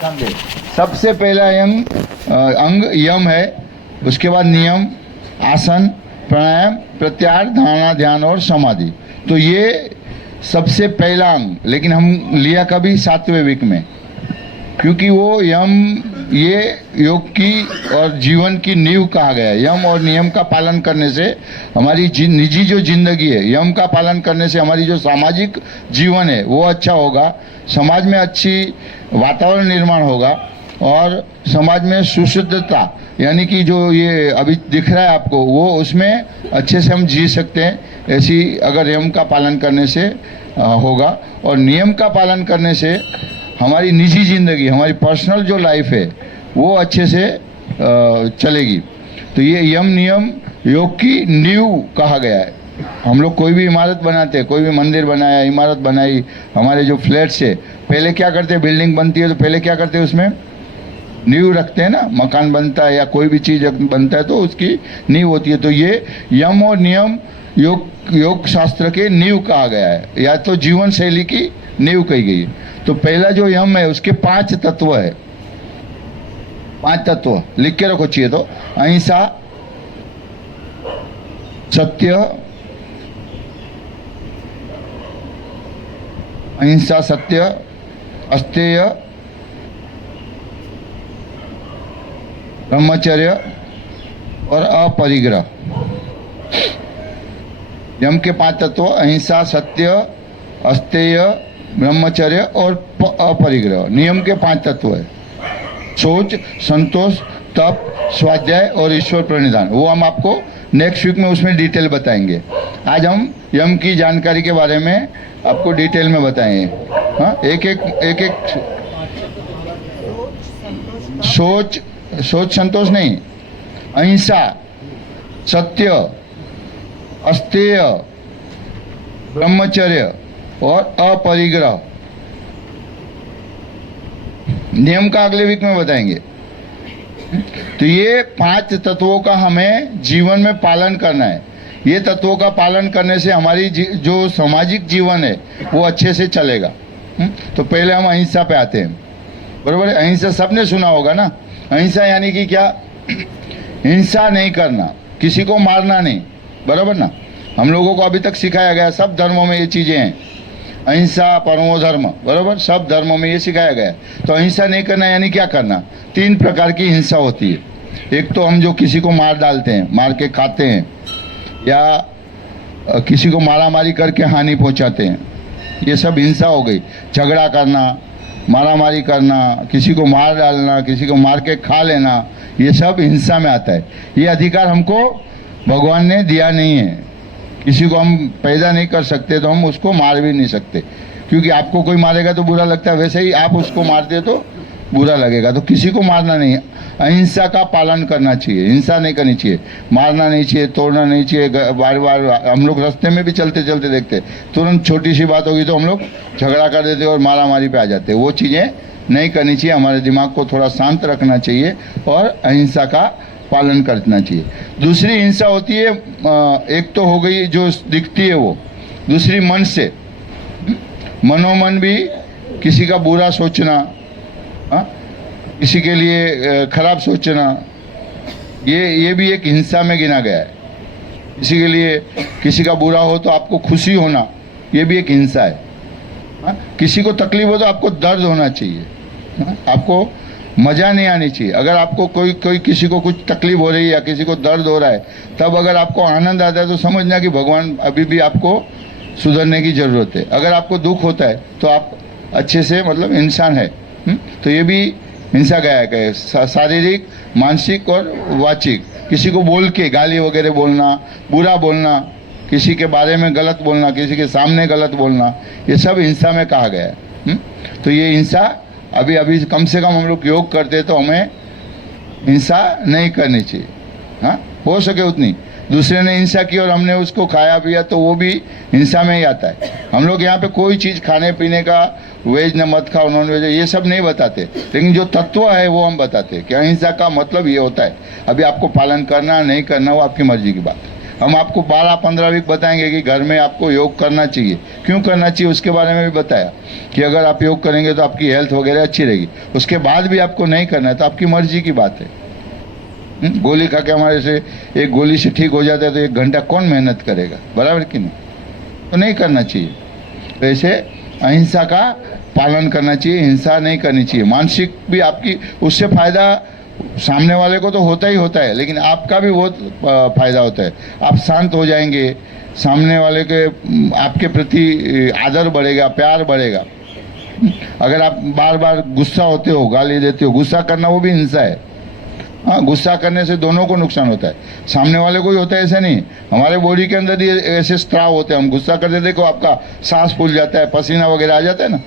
सबसे पहला अंग यम है, उसके बाद नियम, आसन, प्राणायाम, प्रत्याहार, धारणा, ध्यान और समाधि। तो ये सबसे पहला अंग, लेकिन हम लिया कभी 7वें वीक में, क्योंकि वो यम ये योग की और जीवन की नींव कहा गया है। यम और नियम का पालन करने से हमारी निजी जो जिंदगी है, यम का पालन करने से हमारी जो सामाजिक जीवन है वो अच्छा होगा, समाज में अच्छी वातावरण निर्माण होगा और समाज में सुशुद्धता, यानी कि जो ये अभी दिख रहा है आपको, वो उसमें अच्छे से हम जी सकते हैं। ऐसी अगर यम का पालन करने से होगा, और नियम का पालन करने से हमारी निजी ज़िंदगी, हमारी पर्सनल जो लाइफ है वो अच्छे से चलेगी। तो ये यम नियम योग की नींव कहा गया है। हम लोग कोई भी इमारत बनाते हैं, कोई भी मंदिर बनाया, इमारत बनाई, हमारे जो फ्लैट्स है, पहले क्या करते हैं, बिल्डिंग बनती है तो पहले क्या करते हैं, उसमें नींव रखते हैं ना। मकान बनता है या कोई भी चीज़ बनता है तो उसकी नींव होती है। तो ये यम और नियम योग शास्त्र के नींव कहा गया है, या तो जीवन शैली की नींव कही गई है। तो पहला जो यम है उसके 5 तत्व है, 5 तत्व लिख के रखो चाहिए। तो अहिंसा, सत्य, अहिंसा, सत्य, अस्तेय, ब्रह्मचर्य और अपरिग्रह। यम के 5 तत्व अहिंसा, सत्य, अस्तेय, ब्रह्मचर्य और अपरिग्रह। नियम के 5 तत्व है, सोच, संतोष, तप, स्वाध्याय और ईश्वर प्रणिधान। वो हम आपको नेक्स्ट वीक में उसमें डिटेल बताएंगे। आज हम यम की जानकारी के बारे में आपको डिटेल में बताएंगे। हाँ, एक एक सोच संतोष नहीं, अहिंसा, सत्य, अस्तेय, ब्रह्मचर्य और अपरिग्रह। नियम का अगले वीक में बताएंगे। तो ये 5 तत्वों का हमें जीवन में पालन करना है। ये तत्वों का पालन करने से हमारी जो सामाजिक जीवन है वो अच्छे से चलेगा। तो पहले हम अहिंसा पे आते हैं, बरोबर है। अहिंसा सबने सुना होगा ना। अहिंसा यानी कि क्या, हिंसा नहीं करना, किसी को मारना नहीं, बराबर ना। हम लोगों को अभी तक सिखाया गया, सब धर्मों में ये चीज़ें हैं, अहिंसा परमो धर्म, बराबर, सब धर्मों में ये सिखाया गया है। तो अहिंसा नहीं करना यानी क्या करना, 3 प्रकार की हिंसा होती है। एक तो हम जो किसी को मार डालते हैं, मार के खाते हैं, या किसी को मारामारी करके हानि पहुंचाते हैं, ये सब हिंसा हो गई। झगड़ा करना, मारामारी करना, किसी को मार डालना, किसी को मार के खा लेना, ये सब हिंसा में आता है। ये अधिकार हमको भगवान ने दिया नहीं है। किसी को हम पैदा नहीं कर सकते तो हम उसको मार भी नहीं सकते, क्योंकि आपको कोई मारेगा तो बुरा लगता है, वैसे ही आप उसको मारते तो बुरा लगेगा। तो किसी को मारना नहीं, अहिंसा का पालन करना चाहिए, हिंसा नहीं करनी चाहिए, मारना नहीं चाहिए, तोड़ना नहीं चाहिए। बार बार हम लोग रास्ते में भी चलते चलते देखते, तुरंत छोटी सी बात होगी तो हम लोग झगड़ा कर देते और मारामारी पे आ जाते। वो चीज़ें नहीं करनी चाहिए। हमारे दिमाग को थोड़ा शांत रखना चाहिए और अहिंसा का पालन करना चाहिए। दूसरी हिंसा होती है, एक तो हो गई जो दिखती है वो, दूसरी मन से, मनोमन भी किसी का बुरा सोचना, किसी के लिए खराब सोचना, ये भी एक हिंसा में गिना गया है। किसी के लिए किसी का बुरा हो तो आपको खुशी होना, ये भी एक हिंसा है। किसी को तकलीफ हो तो आपको दर्द होना चाहिए, आपको मज़ा नहीं आनी चाहिए। अगर आपको कोई किसी को कुछ तकलीफ हो रही है या किसी को दर्द हो रहा है, तब अगर आपको आनंद आता है तो समझना कि भगवान अभी भी आपको सुधरने की ज़रूरत है। अगर आपको दुख होता है तो आप अच्छे से मतलब इंसान है। तो ये भी हिंसा गया है, शारीरिक, मानसिक और वाचिक। किसी को बोल के गाली वगैरह बोलना, बुरा बोलना, किसी के बारे में गलत बोलना, किसी के सामने गलत बोलना, ये सब हिंसा में कहा गया है। तो ये हिंसा अभी कम से कम हम लोग योग करते तो हमें हिंसा नहीं करनी चाहिए। हाँ, हो सके उतनी। दूसरे ने हिंसा की और हमने उसको खाया पिया तो वो भी हिंसा में ही आता है। हम लोग यहाँ पे कोई चीज़ खाने पीने का, वेज न मत खाओ, नॉन वेज, ये सब नहीं बताते, लेकिन जो तत्व है वो हम बताते हैं कि अहिंसा का मतलब ये होता है। अभी आपको पालन करना नहीं करना वो आपकी मर्जी की बात है। हम आपको 12-15 वीक बताएंगे कि घर में आपको योग करना चाहिए, क्यों करना चाहिए उसके बारे में भी बताया कि अगर आप योग करेंगे तो आपकी हेल्थ वगैरह अच्छी रहेगी। उसके बाद भी आपको नहीं करना है तो आपकी मर्जी की बात है। गोली खा के हमारे से एक गोली से ठीक हो जाता है तो 1 घंटा कौन मेहनत करेगा, बराबर कि नहीं? तो नहीं करना चाहिए। तो ऐसे अहिंसा का पालन करना चाहिए, हिंसा नहीं करनी चाहिए। मानसिक भी आपकी उससे फायदा सामने वाले को तो होता ही होता है, लेकिन आपका भी बहुत फायदा होता है। आप शांत हो जाएंगे, सामने वाले के आपके प्रति आदर बढ़ेगा, प्यार बढ़ेगा। अगर आप बार बार गुस्सा होते हो, गाली देते हो, गुस्सा करना वो भी हिंसा है। हाँ, गुस्सा करने से दोनों को नुकसान होता है, सामने वाले को ही होता है ऐसा नहीं। हमारे बॉडी के अंदर ही ऐसे स्त्राव होते हैं, हम गुस्सा करते देखो आपका सांस फूल जाता है, पसीना वगैरह आ जाता है ना,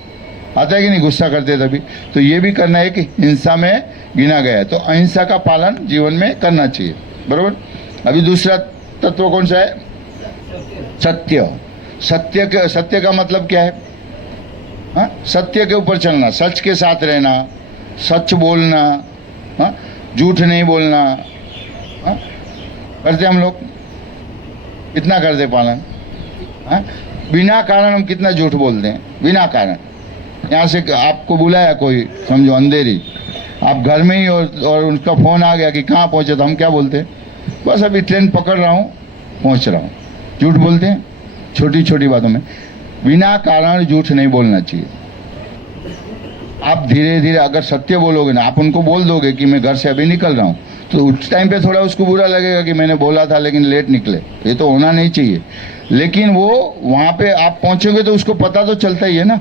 आता है कि नहीं गुस्सा करते तभी। तो ये भी करना है कि हिंसा में गिना गया है, तो अहिंसा का पालन जीवन में करना चाहिए, बरोबर। अभी दूसरा तत्व कौन सा है? सत्य। सत्य का मतलब क्या है? हाँ, सत्य के ऊपर चलना, सच के साथ रहना, सच बोलना, हाँ, झूठ नहीं बोलना। हाँ, करते हम लोग कितना करते पालन? हाँ, बिना कारण हम कितना झूठ बोलते हैं, बिना कारण। यहाँ से आपको बुलाया कोई, समझो अंधेरी, आप घर में ही और उनका फ़ोन आ गया कि कहाँ पहुँचे, तो हम क्या बोलते हैं? बस अभी ट्रेन पकड़ रहा हूँ, पहुँच रहा हूँ। झूठ बोलते हैं छोटी छोटी बातों में। बिना कारण झूठ नहीं बोलना चाहिए। आप धीरे धीरे अगर सत्य बोलोगे ना, आप उनको बोल दोगे कि मैं घर से अभी निकल रहा हूँ, तो उस टाइम पे थोड़ा उसको बुरा लगेगा कि मैंने बोला था लेकिन लेट निकले, ये तो होना नहीं चाहिए। लेकिन वो वहाँ पे आप पहुँचोगे तो उसको पता तो चलता ही है ना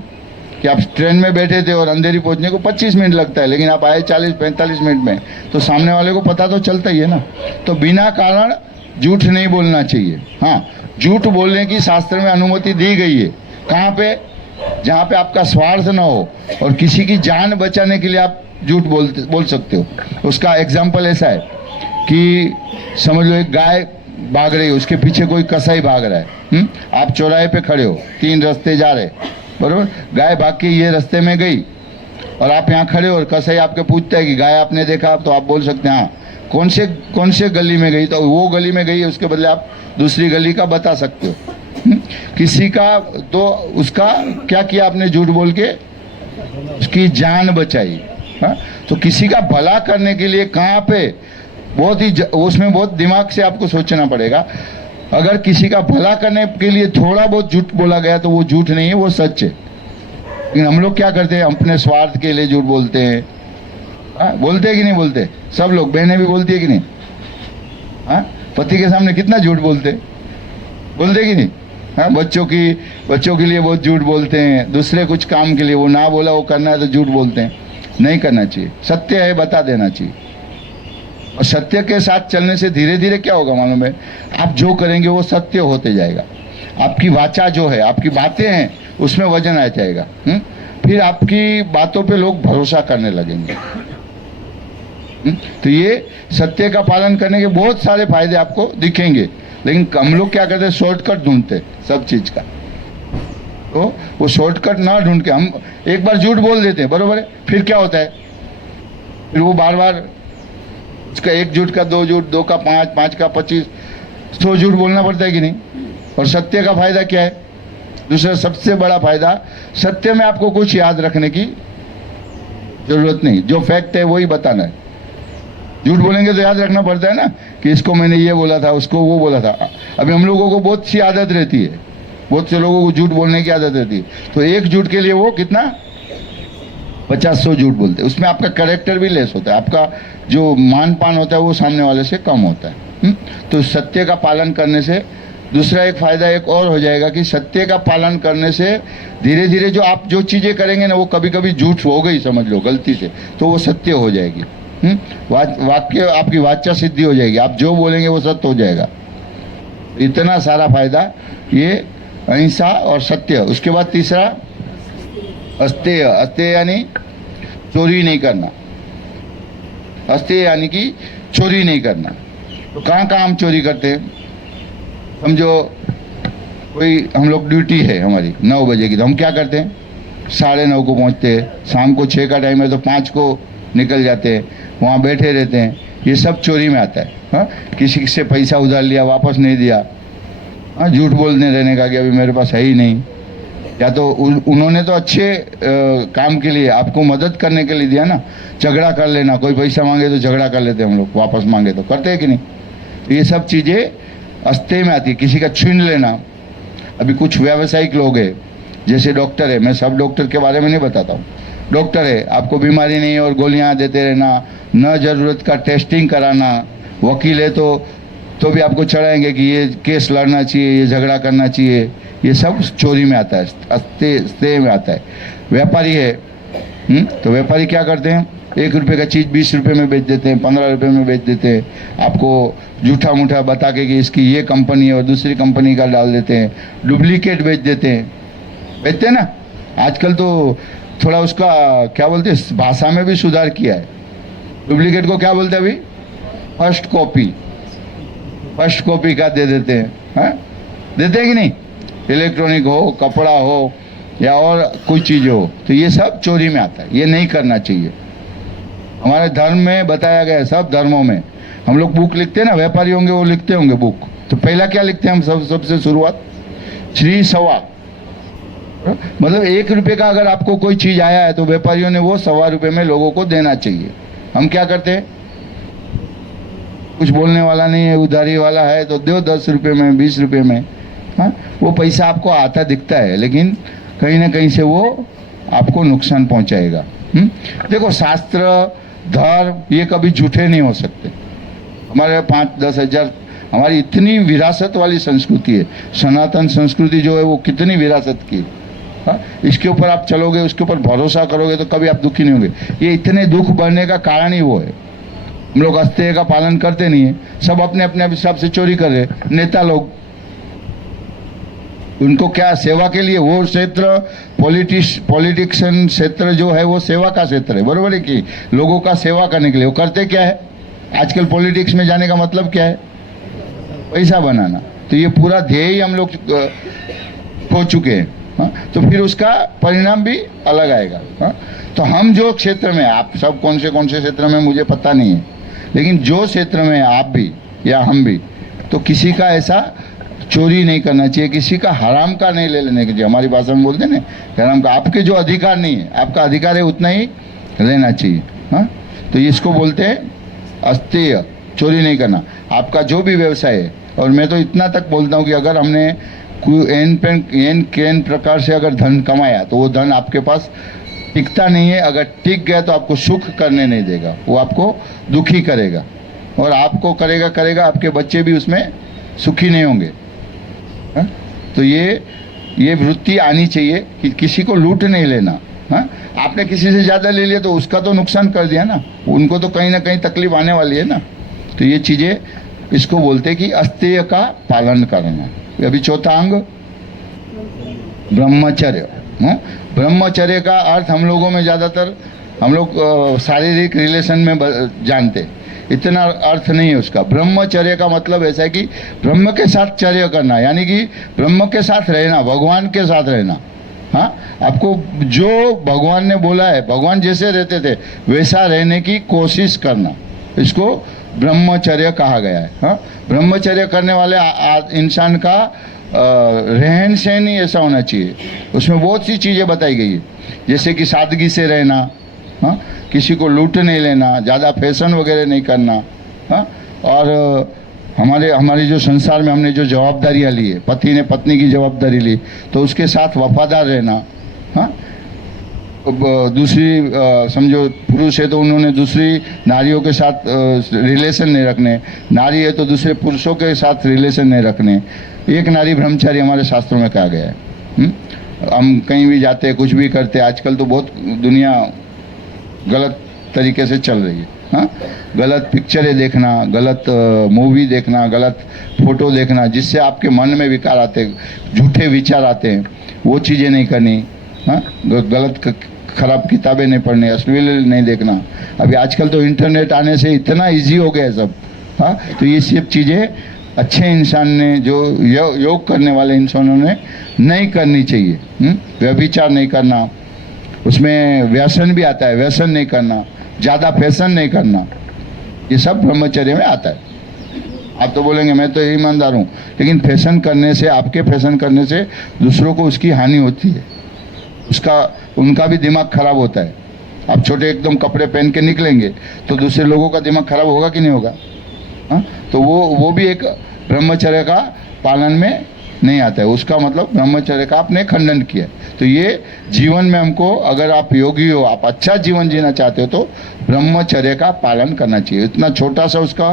कि आप ट्रेन में बैठे थे और अंधेरी पहुँचने को 25 मिनट लगता है, लेकिन आप आए 40-45 मिनट में, तो सामने वाले को पता तो चलता ही है ना। तो बिना कारण झूठ नहीं बोलना चाहिए। हाँ, झूठ बोलने की शास्त्र में अनुमति दी गई है। कहाँ पे? जहाँ पे आपका स्वार्थ ना हो और किसी की जान बचाने के लिए आप झूठ बोल सकते हो। उसका एग्जाम्पल ऐसा है कि समझ लो एक गाय भाग रही है, उसके पीछे कोई कसाई भाग रहा है। आप चौराहे पे खड़े हो, 3 रास्ते जा रहे, बरोबर। गाय भाग के ये रास्ते में गई और आप यहाँ खड़े हो और कसाई आपके पूछता है कि गाय आपने देखा, तो आप बोल सकते हैं हाँ। कौन से गली में गई? तो वो गली में गई है, उसके बदले आप दूसरी गली का बता सकते हो। किसी का तो उसका क्या किया आपने? झूठ बोल के उसकी जान बचाई। हाँ, तो किसी का भला करने के लिए कहाँ पे बहुत ही उसमें बहुत दिमाग से आपको सोचना पड़ेगा। अगर किसी का भला करने के लिए थोड़ा बहुत झूठ बोला गया तो वो झूठ नहीं है, वो सच है। लेकिन हम लोग क्या करते हैं? अपने स्वार्थ के लिए झूठ बोलते हैं। हाँ, बोलते हैं कि नहीं बोलते? सब लोग, बहनें भी बोलती है कि नहीं? हाँ, पति के सामने कितना झूठ बोलते कि नहीं? हाँ, बच्चों के लिए बहुत झूठ बोलते हैं, दूसरे कुछ काम के लिए वो ना बोला वो करना है तो झूठ बोलते हैं। नहीं करना चाहिए, सत्य है बता देना चाहिए। और सत्य के साथ चलने से धीरे धीरे क्या होगा मालूम है? आप जो करेंगे वो सत्य होते जाएगा। आपकी वाचा जो है, आपकी बातें हैं, उसमें वजन आ जाएगा। फिर आपकी बातों पे लोग भरोसा करने लगेंगे। तो ये सत्य का पालन करने के बहुत सारे फायदे आपको दिखेंगे। लेकिन हम लोग क्या करते हैं? शॉर्टकट ढूंढते सब चीज का। तो वो शॉर्टकट ना ढूंढ के हम एक बार झूठ बोल देते हैं, बरोबर है। फिर क्या होता है? फिर वो बार बार उसका 1 झूठ का 2 झूठ, 2 का 5, 5 का 25, 100 झूठ बोलना पड़ता है कि नहीं? और सत्य का फायदा क्या है? दूसरा सबसे बड़ा फायदा, सत्य में आपको कुछ याद रखने की जरूरत नहीं, जो फैक्ट है वही बताना है। झूठ बोलेंगे तो याद रखना पड़ता है ना कि इसको मैंने ये बोला था, उसको वो बोला था। अभी हम लोगों को बहुत सी आदत रहती है, बहुत से लोगों को झूठ बोलने की आदत रहती है। तो 1 झूठ के लिए वो कितना 50-100 झूठ बोलते हैं। उसमें आपका कैरेक्टर भी लेस होता है, आपका जो मान पान होता है वो सामने वाले से कम होता है। तो सत्य का पालन करने से दूसरा एक फायदा एक और हो जाएगा कि सत्य का पालन करने से धीरे धीरे जो आप जो चीज़ें करेंगे ना, वो कभी कभी झूठ हो गई समझ लो गलती से, तो वो सत्य हो जाएगी। वाक्य आपकी वाचा सिद्धि हो जाएगी, आप जो बोलेंगे वो सत्य हो जाएगा। इतना सारा फायदा ये अहिंसा और सत्य। उसके बाद तीसरा अस्तेय। अस्तेय यानी चोरी नहीं करना। अस्तेय यानी कि चोरी नहीं करना। तो कहाँ कहाँ हम चोरी करते हैं? समझो कोई हम लोग ड्यूटी है हमारी 9 बजे की, तो हम क्या करते हैं? 9:30 को पहुँचते हैं, शाम को 6 का टाइम है तो 5 को निकल जाते हैं, वहाँ बैठे रहते हैं, ये सब चोरी में आता है। हाँ, किसी से पैसा उधार लिया, वापस नहीं दिया, हाँ, झूठ बोलने रहने का कि अभी मेरे पास है ही नहीं, या तो उन्होंने तो अच्छे काम के लिए आपको मदद करने के लिए दिया ना। झगड़ा कर लेना, कोई पैसा मांगे तो झगड़ा कर लेते हम लोग, वापस मांगे तो करते हैं कि नहीं। तो ये सब चीज़ें अस्ते में आती है। किसी का छीन लेना। अभी कुछ व्यावसायिक लोग हैं, जैसे डॉक्टर है, मैं सब डॉक्टर के बारे में नहीं बताता हूँ, डॉक्टर है, आपको बीमारी नहीं है और गोलियाँ देते रहना, न ज़रूरत का टेस्टिंग कराना। वकील है तो भी आपको चढ़ाएंगे कि ये केस लड़ना चाहिए, ये झगड़ा करना चाहिए। ये सब चोरी में आता है, अस्ते में आता है। व्यापारी है, तो व्यापारी क्या करते हैं, 1 रुपये का चीज़ 20 रुपये में बेच देते हैं, 15 रुपये में बेच देते हैं। आपको झूठा मूठा बता के कि इसकी ये कंपनी है और दूसरी कंपनी का डाल देते हैं, डुप्लीकेट बेच देते हैं, बेचते हैं ना। आजकल तो थोड़ा उसका क्या बोलते हैं, भाषा में भी सुधार किया है। डुप्लीकेट को क्या बोलते हैं अभी, फर्स्ट कॉपी का दे देते हैं। हाँ, देते हैं कि नहीं। इलेक्ट्रॉनिक हो, कपड़ा हो या और कोई चीज़ हो, तो ये सब चोरी में आता है। ये नहीं करना चाहिए। हमारे धर्म में बताया गया है, सब धर्मों में। हम लोग बुक लिखते हैं ना, व्यापारी होंगे वो लिखते होंगे बुक, तो पहला क्या लिखते हैं हम सबसे शुरुआत, श्री सवा। मतलब 1 रुपये का अगर आपको कोई चीज़ आया है तो व्यापारियों ने वो 1.25 रुपये में लोगों को देना चाहिए। हम क्या करते हैं, कुछ बोलने वाला नहीं है, उधारी वाला है तो दो 10 रुपये में, 20 रुपये में। हाँ, वो पैसा आपको आता दिखता है, लेकिन कहीं ना कहीं से वो आपको नुकसान पहुंचाएगा। देखो, शास्त्र धर्म ये कभी झूठे नहीं हो सकते। हमारे 5-10 हज़ार हमारी इतनी विरासत वाली संस्कृति है। सनातन संस्कृति जो है वो कितनी विरासत की। हाँ, इसके ऊपर आप चलोगे, उसके ऊपर भरोसा करोगे तो कभी आप दुखी नहीं होंगे। ये इतने दुख बढ़ने का कारण ही वो है। हम लोग अस्तेय का पालन करते नहीं है, सब अपने अपने हिसाब से चोरी कर रहे। नेता लोग, उनको क्या सेवा के लिए, वो क्षेत्र पॉलिटिशियन क्षेत्र जो है वो सेवा का क्षेत्र है, बरोबर है कि लोगों का सेवा करने के लिए। वो करते क्या है, आजकल पॉलिटिक्स में जाने का मतलब क्या है, पैसा बनाना। तो ये पूरा ध्येय हम लोग खो चुके हैं। हाँ, तो फिर उसका परिणाम भी अलग आएगा। हाँ, तो हम जो क्षेत्र में, आप सब कौन से क्षेत्र में मुझे पता नहीं है, लेकिन जो क्षेत्र में आप भी या हम भी, तो किसी का ऐसा चोरी नहीं करना चाहिए, किसी का हराम का नहीं ले लेने के चाहिए। हमारी भाषा में बोलते हैं ना, हराम का। आपके जो अधिकार नहीं है, आपका अधिकार है उतना ही लेना चाहिए। हाँ, तो इसको बोलते हैं अस्तेय, चोरी नहीं करना। आपका जो भी व्यवसाय है, और मैं तो इतना तक बोलता हूँ कि अगर हमने कोई एन प्रकार से अगर धन कमाया तो वो धन आपके पास टिकता नहीं है। अगर टिक गया तो आपको सुख करने नहीं देगा, वो आपको दुखी करेगा, और आपको करेगा आपके बच्चे भी उसमें सुखी नहीं होंगे। हाँ? तो ये वृत्ति आनी चाहिए कि किसी को लूट नहीं लेना। हाँ? आपने किसी से ज़्यादा ले लिया तो उसका तो नुकसान कर दिया ना, उनको तो कहीं ना कहीं तकलीफ आने वाली है ना। तो ये चीज़ें, इसको बोलते हैं कि अस्तेय का पालन करना। अभी चौथा अंग ब्रह्मचर्य। हाँ? ब्रह्मचर्य का अर्थ हम लोगों में ज़्यादातर हम लोग शारीरिक रिलेशन में जानते, इतना अर्थ नहीं है उसका। ब्रह्मचर्य का मतलब ऐसा है कि ब्रह्म के साथ चर्य करना, यानी कि ब्रह्म के साथ रहना, भगवान के साथ रहना। हाँ, आपको जो भगवान ने बोला है, भगवान जैसे रहते थे वैसा रहने की कोशिश करना, इसको ब्रह्मचर्य कहा गया है। हाँ, ब्रह्मचर्य करने वाले इंसान का रहन सहन ही ऐसा होना चाहिए। उसमें बहुत सी चीज़ें बताई गई है, जैसे कि सादगी से रहना, हाँ, किसी को लूट नहीं लेना, ज़्यादा फैशन वगैरह नहीं करना। हाँ, और हमारी जो संसार में हमने जो जवाबदारियाँ ली है, पति ने पत्नी की जवाबदारी ली तो उसके साथ वफादार रहना। हाँ, दूसरी समझो पुरुष है तो उन्होंने दूसरी नारियों के साथ रिलेशन नहीं रखने, नारी है तो दूसरे पुरुषों के साथ रिलेशन नहीं रखने। एक नारी ब्रह्मचारी हमारे शास्त्रों में कहा गया है। हम कहीं भी जाते हैं, कुछ भी करते हैं, आजकल तो बहुत दुनिया गलत तरीके से चल रही है। हाँ, गलत पिक्चरें देखना, गलत मूवी देखना, गलत फोटो देखना, जिससे आपके मन में विकार आते, झूठे विचार आते हैं, वो चीज़ें नहीं करनी। हाँ, गलत खराब किताबें नहीं पढ़नी, अश्लील नहीं देखना। अभी आजकल तो इंटरनेट आने से इतना इजी हो गया है सब। हाँ, तो ये सब चीज़ें अच्छे इंसान ने, जो योग करने वाले इंसानों ने नहीं करनी चाहिए। व्यभिचार नहीं करना, उसमें व्यसन भी आता है, व्यसन नहीं करना, ज़्यादा फैशन नहीं करना। ये सब ब्रह्मचर्य में आता है। आप तो बोलेंगे मैं तो ईमानदार हूँ, लेकिन फैशन करने से, आपके फैशन करने से दूसरों को उसकी हानि होती है, उनका भी दिमाग खराब होता है। आप छोटे एकदम कपड़े पहन के निकलेंगे तो दूसरे लोगों का दिमाग खराब होगा कि नहीं होगा? हाँ, तो वो भी एक ब्रह्मचर्य का पालन में नहीं आता है। उसका मतलब ब्रह्मचर्य का आपने खंडन किया। तो ये जीवन में हमको, अगर आप योगी हो, आप अच्छा जीवन जीना चाहते हो, तो ब्रह्मचर्य का पालन करना चाहिए। इतना छोटा सा उसका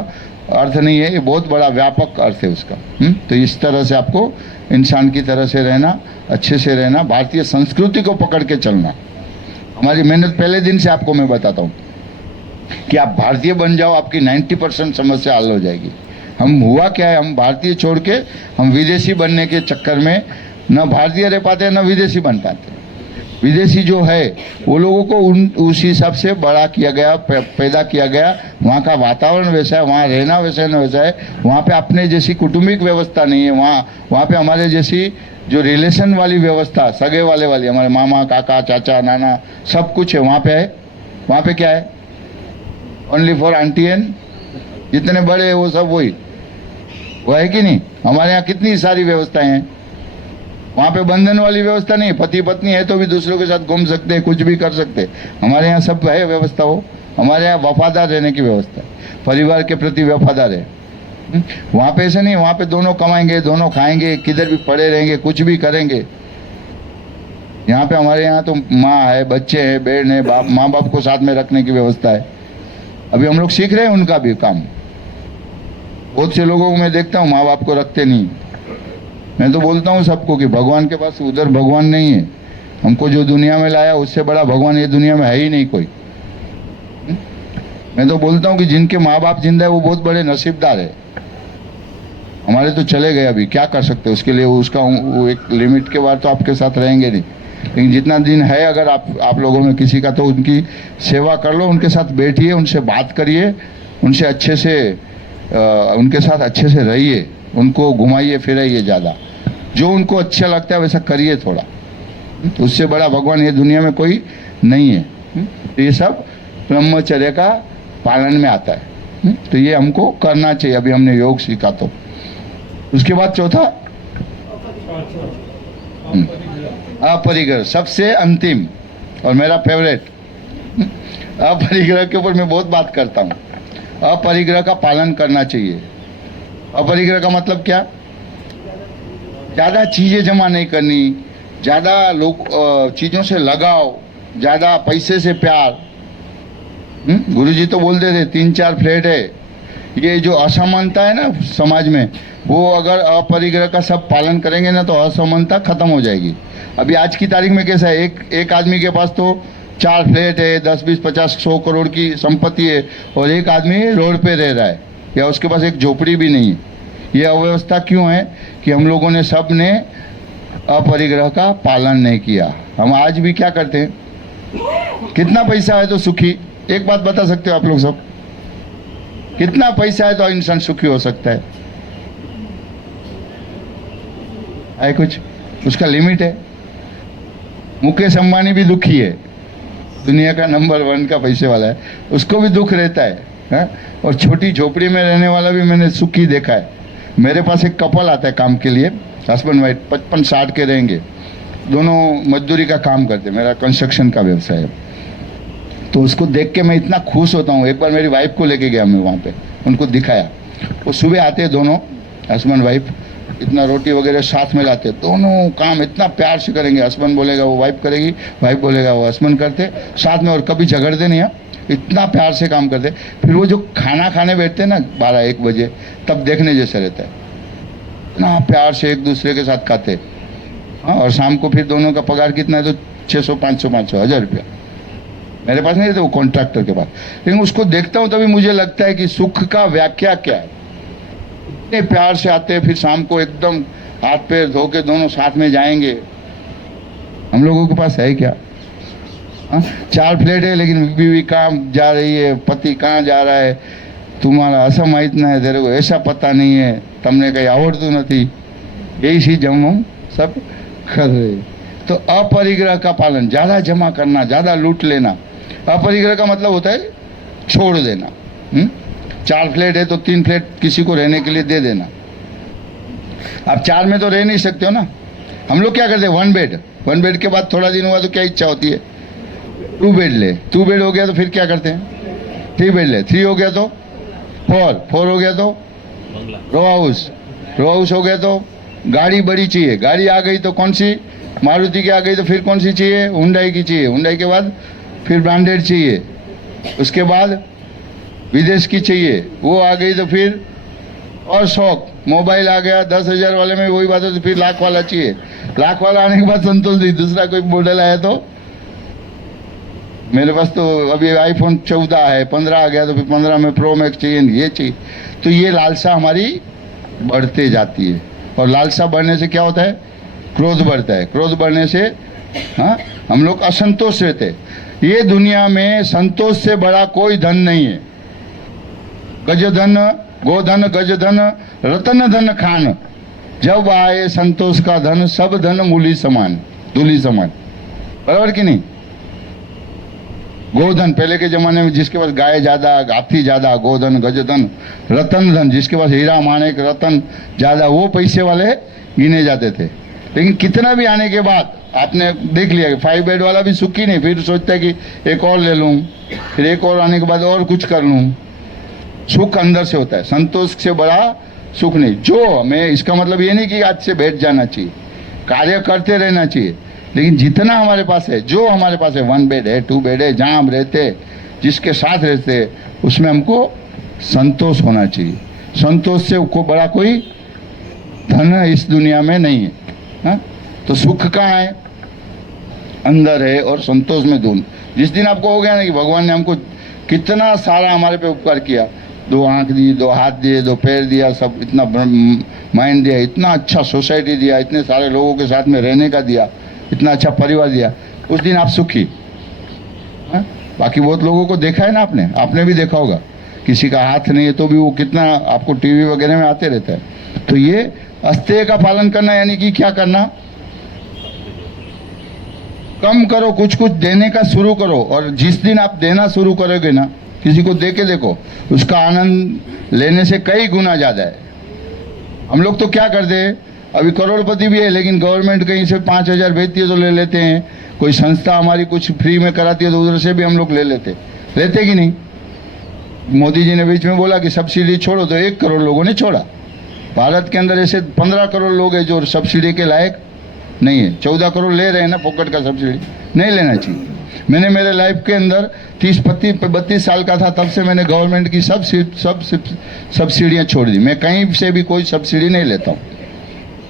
अर्थ नहीं है, ये बहुत बड़ा व्यापक अर्थ है उसका। तो इस तरह से आपको इंसान की तरह से रहना, अच्छे से रहना, भारतीय संस्कृति को पकड़ के चलना। हमारी मेहनत पहले दिन से आपको मैं बताता हूँ कि आप भारतीय बन जाओ, आपकी 90% समस्या हल हो जाएगी। हम हुआ क्या है, हम भारतीय छोड़ के हम विदेशी बनने के चक्कर में न भारतीय रह पाते हैं न विदेशी बन पाते। विदेशी जो है वो लोगों को उस हिसाब से बड़ा किया गया, पैदा किया गया। वहाँ का वातावरण वैसा है, वहाँ रहना वैसा न वैसा है, वहाँ पे अपने जैसी कुटुंबिक व्यवस्था नहीं है, वहाँ पे हमारे जैसी जो रिलेशन वाली व्यवस्था, सगे वाली हमारे मामा, काका, चाचा, नाना सब कुछ है वहाँ पे है। वहाँ पे क्या है? ओनली फॉर आंटी एंड, जितने बड़े हैं वो सब वही, वो है कि नहीं? हमारे यहाँ कितनी सारी व्यवस्थाएं हैं। वहाँ पे बंधन वाली व्यवस्था नहीं, पति पत्नी है तो भी दूसरों के साथ घूम सकते हैं, कुछ भी कर सकते हैं। हमारे यहाँ सब है व्यवस्था। वो हमारे यहाँ वफादार रहने की व्यवस्था है, परिवार के प्रति वफादार है। वहाँ पे ऐसा नहीं, वहाँ पे दोनों कमाएंगे, दोनों खाएंगे, किधर भी पड़े रहेंगे, कुछ भी करेंगे। यहाँ पे हमारे यहाँ तो माँ है, बच्चे हैं, बहन है, बाप, माँ बाप को साथ में रखने की व्यवस्था है। अभी हम लोग सीख रहे हैं उनका भी काम। बहुत से लोगों को मैं देखता हूँ माँ बाप को रखते नहीं। मैं तो बोलता हूँ सबको कि भगवान के पास उधर भगवान नहीं है। हमको जो दुनिया में लाया उससे बड़ा भगवान ये दुनिया में है ही नहीं कोई। मैं तो बोलता हूँ कि जिनके माँ बाप जिंदा है वो बहुत बड़े नसीबदार है। हमारे तो चले गए, अभी क्या कर सकते हैं उसके लिए। उसका वो एक लिमिट के बाद तो आपके साथ रहेंगे नहीं, लेकिन जितना दिन है अगर आप लोगों में किसी का, तो उनकी सेवा कर लो, उनके साथ बैठिए, उनसे बात करिए, उनसे अच्छे से उनके साथ अच्छे से रहिए, उनको घुमाइए फिराइए ज़्यादा, जो उनको अच्छा लगता है वैसा करिए थोड़ा। उससे बड़ा भगवान ये दुनिया में कोई नहीं है। तो ये सब ब्रह्मचर्य का पालन में आता है। तो ये हमको करना चाहिए। अभी हमने योग सीखा तो उसके बाद चौथा अपरिग्रह, सबसे अंतिम और मेरा फेवरेट। अपरिग्रह के ऊपर मैं बहुत बात करता हूँ। अपरिग्रह का पालन करना चाहिए। अपरिग्रह का मतलब क्या? ज़्यादा चीज़ें जमा नहीं करनी, ज़्यादा लोग चीज़ों से लगाव, ज़्यादा पैसे से प्यार। गुरुजी तो बोलते थे 3-4 फ्लैट है। ये जो असमानता है ना समाज में, वो अगर अपरिग्रह का सब पालन करेंगे ना तो असमानता खत्म हो जाएगी। अभी आज की तारीख में कैसा है, एक आदमी के पास तो 4 फ्लैट है, 10, 20, 50, 100 करोड़ की संपत्ति है, और एक आदमी रोड पे रह रहा है या उसके पास एक झोपड़ी भी नहीं है। ये अव्यवस्था क्यों है कि हम लोगों ने सब ने अपरिग्रह का पालन नहीं किया। हम आज भी क्या करते हैं, कितना पैसा है तो सुखी? एक बात बता सकते हो आप लोग सब, कितना पैसा है तो इंसान सुखी हो सकता है? है कुछ उसका लिमिट है। मुकेश अंबानी भी दुखी है, दुनिया का नंबर 1 का पैसे वाला है, उसको भी दुख रहता है। और छोटी झोपड़ी में रहने वाला भी मैंने सुखी देखा है। मेरे पास एक कपल आता है काम के लिए, हस्बैंड वाइफ, 55-60 के रहेंगे, दोनों मजदूरी का काम करते, मेरा कंस्ट्रक्शन का व्यवसाय है। तो उसको देख के मैं इतना खुश होता हूँ। एक बार मेरी वाइफ को लेके गया मैं वहाँ पे, उनको दिखाया। वो सुबह आते हैं दोनों हस्बैंड वाइफ, इतना रोटी वगैरह साथ में लाते, दोनों काम इतना प्यार से करेंगे। हस्बैंड बोलेगा वो वाइफ करेगी, वाइफ बोलेगा वो हस्बैंड करते साथ में, और कभी झगड़ते नहीं है, इतना प्यार से काम करते। फिर वो जो खाना खाने बैठते हैं ना 12-1 बजे, तब देखने जैसा रहता है, इतना प्यार से एक दूसरे के साथ खाते। हाँ, और शाम को फिर दोनों का पगार कितना है तो 600, 500, 1000 रुपया। मेरे पास नहीं रहते, वो कॉन्ट्रैक्टर के पास। लेकिन उसको देखता हूँ तभी मुझे लगता है कि सुख का व्याख्या क्या है। इतने प्यार से आते हैं, फिर शाम को एकदम हाथ पैर धो के दोनों साथ में जाएंगे। हम लोगों के पास है क्या? 4 फ्लैट है लेकिन बीवी कहाँ जा रही है, पति कहाँ जा रहा है, तुम्हारा असमाहित ना है, तेरे को ऐसा पता नहीं है, तमने कहीं आवड़तू नहीं। यही चीज हम सब कर रहे। तो अपरिग्रह का पालन, ज़्यादा जमा करना, ज़्यादा लूट लेना। अपरिग्रह का मतलब होता है छोड़ देना। 4 फ्लैट है तो 3 फ्लैट किसी को रहने के लिए दे देना। आप 4 में तो रह नहीं सकते हो ना। हम लोग क्या करते हैं, 1 बेड के बाद थोड़ा दिन हुआ तो क्या इच्छा होती है, 2 बेड ले। 2 बेड हो गया तो फिर क्या करते हैं, 3 बेड ले। 3 हो गया तो 4 हो गया तो रो हाउस हो गया तो गाड़ी बड़ी चाहिए। गाड़ी आ गई तो कौन सी, मारुति की आ गई तो फिर कौन सी चाहिए, हुंडई की चाहिए। हुंडई के बाद फिर ब्रांडेड चाहिए, उसके बाद विदेश की चाहिए, वो आ गई तो फिर और शौक, मोबाइल आ गया 10,000 वाले में वही बात है तो फिर लाख वाला चाहिए। लाख वाला आने के बाद संतोष नहीं, दूसरा कोई मॉडल आया तो मेरे पास तो अभी आईफोन 14 है, 15 आ गया तो फिर 15 में प्रो मैक्स चाहिए, ये चाहिए। तो ये लालसा हमारी बढ़ते जाती है, और लालसा बढ़ने से क्या होता है, क्रोध बढ़ता है। क्रोध बढ़ने से हाँ हम लोग असंतोष रहते हैं। ये दुनिया में संतोष से बड़ा कोई धन नहीं है। गजधन गोधन गजधन रतन धन खान, जब आए संतोष का धन सब धन मूली समान धूली समान। बराबर कि नहीं। गोधन पहले के जमाने में जिसके पास गाय ज्यादा, हाथी ज्यादा, गोधन गजधन। रतन धन जिसके पास हीरा माणिक रतन ज्यादा, वो पैसे वाले गिने जाते थे। लेकिन कितना भी आने के बाद आपने देख लिया कि 5 बेड वाला भी सुखी नहीं, फिर सोचता है कि एक और ले लूं, फिर एक और आने के बाद और कुछ कर लूं। सुख अंदर से होता है, संतोष से बड़ा सुख नहीं। जो हमें, इसका मतलब ये नहीं कि आज से बैठ जाना चाहिए, कार्य करते रहना चाहिए, लेकिन जितना हमारे पास है, जो हमारे पास है, 1 बेड है, 2 बेड है, जहाँ हम रहते, जिसके साथ रहते, उसमें हमको संतोष होना चाहिए। संतोष से को बड़ा कोई धन इस दुनिया में नहीं है। हा? तो सुख कहाँ है, अंदर है, और संतोष में धुन। जिस दिन आपको हो गया ना कि भगवान ने हमको कितना सारा हमारे पे उपकार किया, 2 आंख दी, 2 हाथ दिए, 2 पैर दिया, सब इतना माइंड दिया, इतना अच्छा सोसाइटी दिया, इतने सारे लोगों के साथ में रहने का दिया, इतना अच्छा परिवार दिया, उस दिन आप सुखी। हा? बाकी बहुत लोगों को देखा है ना आपने भी देखा होगा, किसी का हाथ नहीं है तो भी वो कितना आपको टीवी वगैरह में आते रहता है। तो ये अस्तेय का पालन करना यानी कि क्या करना, कम करो, कुछ कुछ देने का शुरू करो। और जिस दिन आप देना शुरू करोगे ना, किसी को दे के देखो, उसका आनंद लेने से कई गुना ज्यादा है। हम लोग तो क्या करते हैं, अभी करोड़पति भी है लेकिन गवर्नमेंट कहीं से 5,000 भेजती है तो ले लेते हैं, कोई संस्था हमारी कुछ फ्री में कराती है तो उधर से भी हम लोग लेते कि नहीं। मोदी जी ने बीच में बोला कि सब्सिडी छोड़ो, तो 1 करोड़ लोगों ने छोड़ा। भारत के अंदर ऐसे 15 करोड़ लोग हैं जो सब्सिडी के लायक नहीं है। 14 करोड़ ले रहे हैं ना फोकट का सब्सिडी, नहीं लेना चाहिए। मैंने मेरे लाइफ के अंदर 32 साल का था, तब से मैंने गवर्नमेंट की सब सब्सिडियाँ छोड़ दी। मैं कहीं से भी कोई सब्सिडी नहीं लेता हूँ।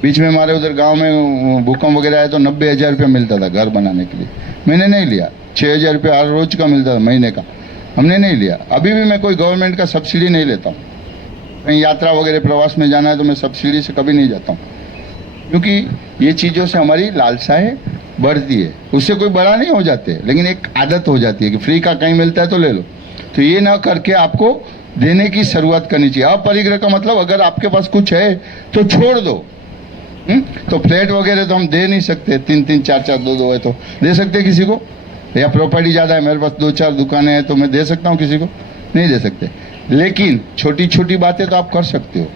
बीच में हमारे उधर गांव में भूकंप वगैरह आया तो 90,000 रुपया मिलता था घर बनाने के लिए, मैंने नहीं लिया। 6,000 रुपया हर रोज का मिलता था, महीने का, हमने नहीं लिया। अभी भी मैं कोई गवर्नमेंट का सब्सिडी नहीं लेता हूँ। कहीं यात्रा वगैरह प्रवास में जाना है तो मैं सब्सिडी से कभी नहीं जाता हूँ, क्योंकि ये चीज़ों से हमारी लालसाएँ बढ़ती है। उससे कोई बड़ा नहीं हो जाते, लेकिन एक आदत हो जाती है कि फ्री का कहीं मिलता है तो ले लो। तो ये ना करके आपको देने की शुरुआत करनी चाहिए। अपरिग्रह का मतलब अगर आपके पास कुछ है तो छोड़ दो। तो फ्लैट वगैरह तो हम दे नहीं सकते, 3-3, 4-4, 2-2 है तो दे सकते किसी को, या प्रॉपर्टी ज़्यादा है, मेरे पास 2-4 दुकानें हैं तो मैं दे सकता हूँ किसी को, नहीं दे सकते। लेकिन छोटी छोटी बातें तो आप कर सकते हो।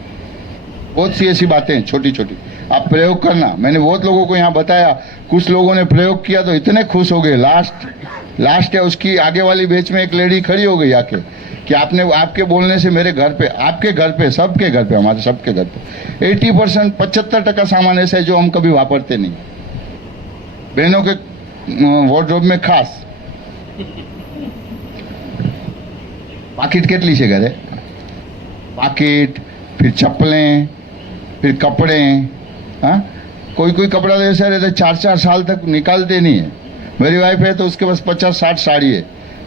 बहुत सी ऐसी बातें हैं छोटी छोटी, आप प्रयोग करना। मैंने बहुत लोगों को यहाँ बताया, कुछ लोगों ने प्रयोग किया तो इतने खुश हो गए। लास्ट है उसकी आगे वाली बेंच में एक लेडी खड़ी हो गई आके कि आपके बोलने से मेरे घर पे, आपके घर पे, सबके घर पे, हमारे सबके घर पे 80% 75% सामान ऐसा है जो हम कभी वापरते नहीं। बहनों के वॉर्डरोब में खास पाकिट કેટલી છે ઘરે, पाकिट, फिर चप्पलें, फिर कपड़े। हाँ, कोई कपड़ा तो ऐसा रहता है 4-4 साल तक निकालते नहीं है। मेरी वाइफ है तो उसके पास 50-60 साड़ी है,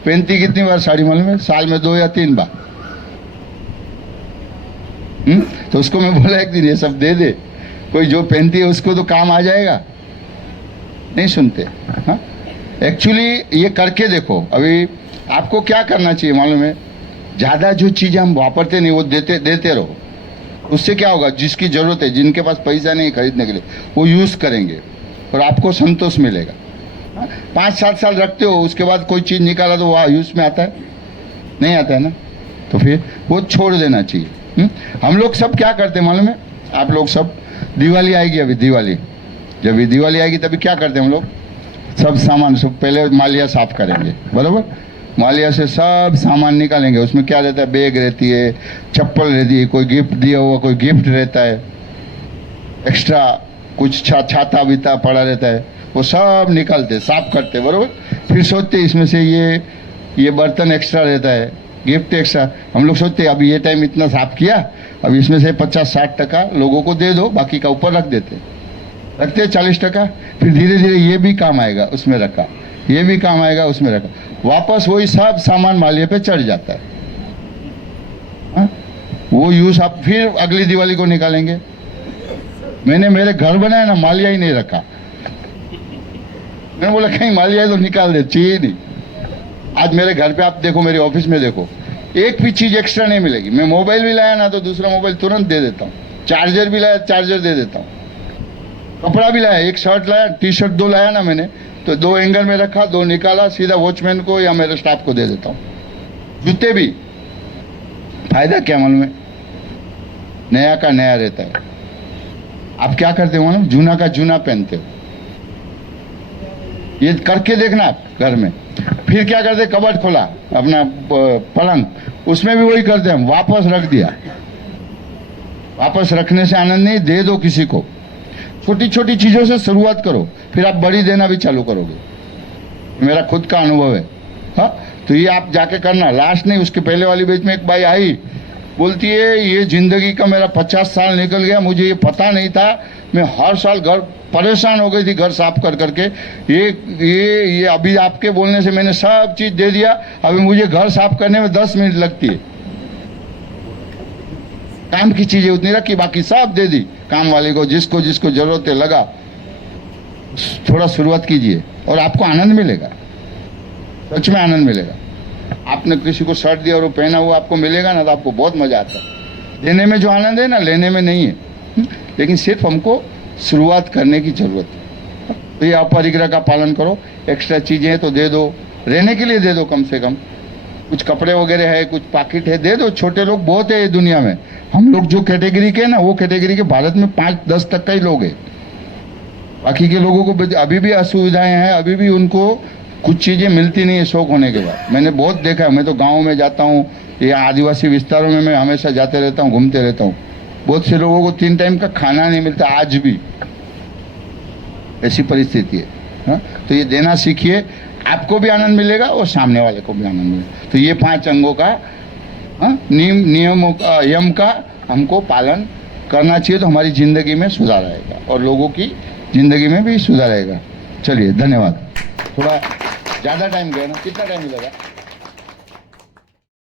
पहनती कितनी बार साड़ी मालूम है, साल में 2 या 3 बार। तो उसको मैं बोला एक दिन ये सब दे दे, कोई जो पहनती है उसको तो काम आ जाएगा। नहीं सुनते। हाँ, एक्चुअली ये करके देखो। अभी आपको क्या करना चाहिए मालूम है, ज़्यादा जो चीज़ें हम वापरते नहीं वो देते रहो। उससे क्या होगा, जिसकी ज़रूरत है, जिनके पास पैसा नहीं खरीदने के लिए, वो यूज़ करेंगे और आपको संतोष मिलेगा। 5-7 साल रखते हो, उसके बाद कोई चीज़ निकाला तो वह यूज़ में आता है, नहीं आता है ना। तो फिर वो छोड़ देना चाहिए। हम लोग सब क्या करते हैं मालूम है? आप लोग सब, दिवाली आएगी अभी, दिवाली, जब ये दिवाली आएगी तभी क्या करते हैं हम लोग? सब सामान, सब पहले मालिया साफ करेंगे, बराबर? मालिया से सब सामान निकालेंगे। उसमें क्या रहता है? बैग रहती है, चप्पल रहती है, कोई गिफ्ट दिया हुआ कोई गिफ्ट रहता है, एक्स्ट्रा कुछ छाता बीता पड़ा रहता है, वो सब निकालते, साफ करते, बराबर? फिर सोचते इसमें से ये बर्तन एक्स्ट्रा रहता है, गिफ्ट एक्स्ट्रा। हम लोग सोचते अभी ये टाइम इतना साफ किया, अब इसमें से 50-60% लोगों को दे दो, बाकी का ऊपर रख देते, रखते 40%। फिर धीरे धीरे ये भी काम आएगा, उसमें रखा, ये भी काम आएगा, उसमें रखा, वापस वही सब सामान मालिया पे चढ़ जाता है। हा? वो यूज आप फिर अगली दिवाली को निकालेंगे। मैंने मेरे घर बनाया ना, मालिया ही नहीं रखा। मैंने बोला कहीं मालिया है तो निकाल दे, चाहिए नहीं। आज मेरे घर पे आप देखो, मेरे ऑफिस में देखो, एक भी चीज एक्स्ट्रा नहीं मिलेगी। मैं मोबाइल भी लाया ना तो दूसरा मोबाइल तुरंत दे देता हूँ, चार्जर भी लाया चार्जर दे देता हूँ, कपड़ा भी लाया, एक शर्ट लाया, टी शर्ट 2 लाया ना मैंने, तो 2 एंगल में रखा, 2 निकाला, सीधा वॉचमैन को या मेरे स्टाफ को दे देता हूँ। जूते भी, फायदा क्या मालूम है? नया का नया रहता है। आप क्या करते हो मालूम? जूना का जूना पहनते हो। ये करके देखना आप घर में। फिर क्या करते? कबर्ड खोला अपना पलंग, उसमें भी वही करते हम, वापस रख दिया। वापस रखने से आनंद नहीं, दे दो किसी को। छोटी छोटी चीजों से शुरुआत करो, फिर आप बड़ी देना भी चालू करोगे। मेरा खुद का अनुभव है। हाँ, तो ये आप जाके करना। लास्ट नहीं, उसके पहले वाली बेच में एक बाई आई, बोलती है ये जिंदगी का मेरा 50 साल निकल गया, मुझे ये पता नहीं था, मैं हर साल घर परेशान हो गई थी घर साफ कर करके, ये अभी आपके बोलने से मैंने सब चीज दे दिया, अभी मुझे घर साफ करने में 10 मिनट लगती है। काम की चीजें उतनी रखी, बाकी सब दे दी काम वाले को, जिसको जिसको जरूरत है लगा। थोड़ा शुरुआत कीजिए और आपको आनंद मिलेगा, सच में आनंद मिलेगा। आपने किसी को शर्ट दिया और वो पहना हुआ आपको मिलेगा ना, तो आपको बहुत मजा आता है। देने में जो आनंद है ना, लेने में नहीं है। लेकिन सिर्फ हमको शुरुआत करने की जरूरत है। तो ये अपरिग्रह का पालन करो। एक्स्ट्रा चीजें हैं तो दे दो, रहने के लिए दे दो, कम से कम कुछ कपड़े वगैरह है, कुछ पैकेट है, दे दो। छोटे लोग बहुत है ये दुनिया में। हम लोग जो कैटेगरी के ना, वो कैटेगरी के भारत में 5-10 तक का ही लोग हैं। बाकी के लोगों को अभी भी असुविधाएं हैं, अभी भी उनको कुछ चीजें मिलती नहीं है शौक होने के बाद। मैंने बहुत देखा है, मैं तो गाँव में जाता हूँ, ये आदिवासी विस्तारों में मैं हमेशा जाते रहता हूँ, घूमते रहता हूँ। बहुत से लोगों को 3 टाइम का खाना नहीं मिलता, आज भी ऐसी परिस्थिति है। हाँ? तो ये देना सीखिए, आपको भी आनंद मिलेगा और सामने वाले को भी आनंद मिलेगा। तो ये 5 अंगों का नियमों का, यम का हमको पालन करना चाहिए, तो हमारी जिंदगी में सुधार आएगा और लोगों की जिंदगी में भी सुधार आएगा। चलिए, धन्यवाद। थोड़ा ज़्यादा टाइम गया ना, कितना टाइम मिलेगा?